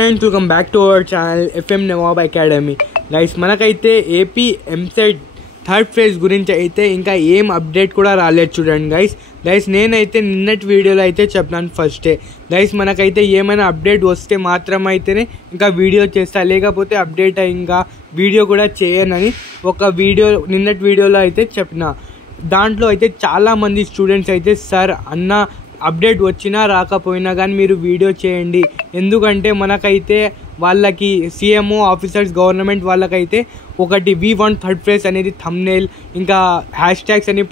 And welcome back to our channel FM Nawab Academy. Guys, మనకైతే AP EAMCET third phase గురించి అయితే ఇంకా ఏం అప్డేట్ కూడా రాలేదు చూడండి గైస్ నేనైతే నిన్నటి వీడియోలో అయితే చెప్పాను ఫస్టే గైస్ మనకైతే ఏమైనా అప్డేట్ వస్తే మాత్రం అయితేనే ఇంకా వీడియో చేస్తా, లేకపోతే అప్డేట్ ఇంకా వీడియో కూడా చేయనని ఒక నిన్నటి వీడియోలో అయితే చెప్పిన. దాంట్లో అయితే చాలామంది స్టూడెంట్స్ అయితే సార్ అన్న అప్డేట్ వచ్చినా రాకపోయినా కానీ మీరు వీడియో చేయండి, ఎందుకంటే మనకైతే వాళ్ళకి సీఎంఓ ఆఫీసర్స్ గవర్నమెంట్ వాళ్ళకైతే ఒకటి V1 థర్డ్ ఫేజ్ అనేది థంబ్నెయిల్ ఇంకా హ్యాష్ ట్యాగ్స్ అని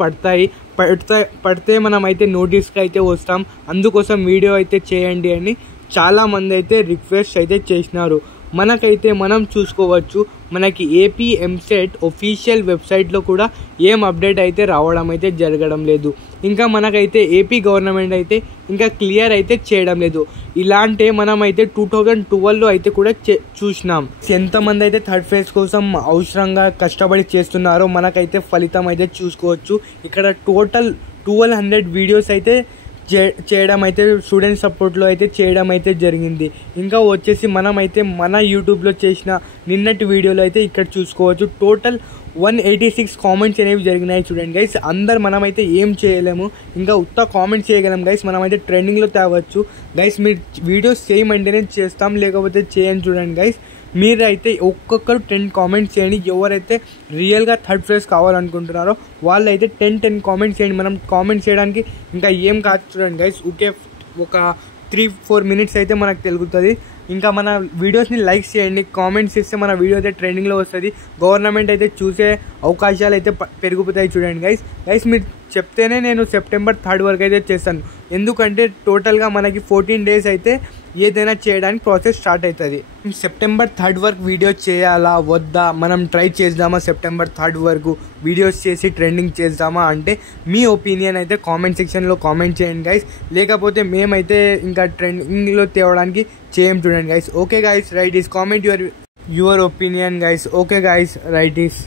పడితే మనం అయితే నోటీస్కి అయితే వస్తాం, అందుకోసం వీడియో అయితే చేయండి అని చాలామంది అయితే రిక్వెస్ట్ అయితే చేసినారు. మనకైతే మనం చూసుకోవచ్చు మనకి ఏపీ ఎంసెట్ ఒఫీషియల్ వెబ్సైట్లో కూడా ఏం అప్డేట్ అయితే రావడం అయితే జరగడం లేదు. ఇంకా మనకైతే ఏపీ గవర్నమెంట్ అయితే ఇంకా క్లియర్ అయితే చేయడం లేదు. ఇలాంటి మనమైతే 2012లో అయితే కూడా చూసినాం ఎంతమంది అయితే థర్డ్ ఫేజ్ కోసం అవసరంగా కష్టపడి చేస్తున్నారో మనకైతే ఫలితం అయితే చూసుకోవచ్చు. ఇక్కడ టోటల్ 1200 వీడియోస్ అయితే చేయడం అయితే స్టూడెంట్ సపోర్ట్లో అయితే చేయడం అయితే జరిగింది. ఇంకా వచ్చేసి మనమైతే మన యూట్యూబ్లో చేసిన నిన్నటి వీడియోలో అయితే ఇక్కడ చూసుకోవచ్చు టోటల్ 186 కామెంట్స్ అనేవి జరిగినాయి చూడండి గైస్. అందరు మనమైతే ఏం చేయలేము, ఇంకా ఉత్త కామెంట్స్ చేయగలం గైస్, మనమైతే ట్రెండింగ్లో తేవచ్చు గైస్. మీరు వీడియోస్ చేయమంటేనే చేస్తాం, లేకపోతే చేయని చూడండి గైస్. మీరైతే ఒక్కొక్కరు 10 కామెంట్స్ చేయండి, ఎవరైతే రియల్గా థర్డ్ ఫేజ్ కావాలనుకుంటున్నారో వాళ్ళైతే 10 కామెంట్స్ చేయండి. మనం కామెంట్స్ చేయడానికి ఇంకా ఏం కాదు చూడండి గైస్, ఒక 3-4 మినిట్స్ అయితే మనకు తెలుగుతుంది. ఇంకా మన వీడియోస్ని లైక్ చేయండి, కామెంట్స్ చేస్తే మన వీడియో అయితే ట్రెండింగ్లో వస్తుంది, గవర్నమెంట్ అయితే చూసే అవకాశాలు అయితే పెరిగిపోతాయి చూడండి గైస్. మీరు చెప్తేనే నేను సెప్టెంబర్ 3 వరకు అయితే చేస్తాను, ఎందుకంటే టోటల్గా మనకి 14 డేస్ అయితే ఏదైనా చేయడానికి ప్రాసెస్ స్టార్ట్ అవుతుంది. సెప్టెంబర్ 3 వరకు వీడియో చేయాలా వద్దా, మనం ట్రై చేద్దామా సెప్టెంబర్ 3 వరకు వీడియోస్ చేసి ట్రెండింగ్ చేద్దామా అంటే మీ ఒపీనియన్ అయితే కామెంట్ సెక్షన్లో కామెంట్ చేయండి గైస్, లేకపోతే మేమైతే ఇంకా ట్రెండింగ్లో తేవడానికి చేయం చూడండి guys. Okay guys, right is comment your opinion guys. Okay guys, right is.